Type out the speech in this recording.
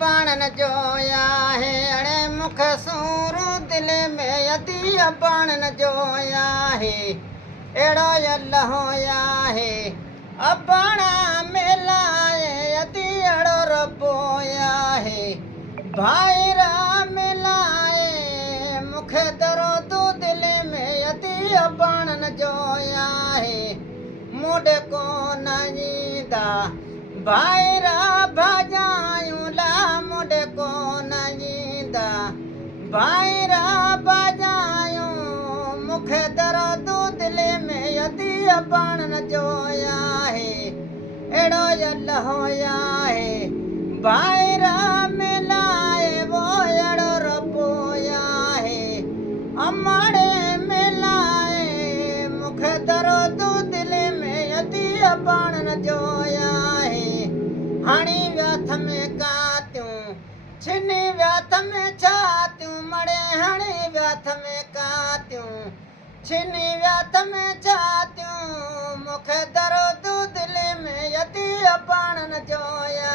पाण न जोया है अड़े मुख सूरू दिल में यती पाण न जोया है एड़ो यल होया है अपाणा मिलाए यती अड़ो रबोया है भाईरा मिलाए मुख दरो तू दिल में यती पाण न जोया है मुड को नजीदा भाईरा भजायूं ला मुड को नजीदा भाईरा भजायूं मुख दरो तू दिल में यती पाण न जोया है एड़ो यल होया है भाईरा मिलाए वो एड़ो रबोया है अमाड़े मिलाए मुख दरो तू दिल में यती पाण न जोया है हाणी व्याथ में कातियूं छिनी व्याथ में छातियूं मड़े हाणी व्याथ में कातियूं छिनी व्याथ में छातियूं मुख दरो तू दिल में यती पाण न जोया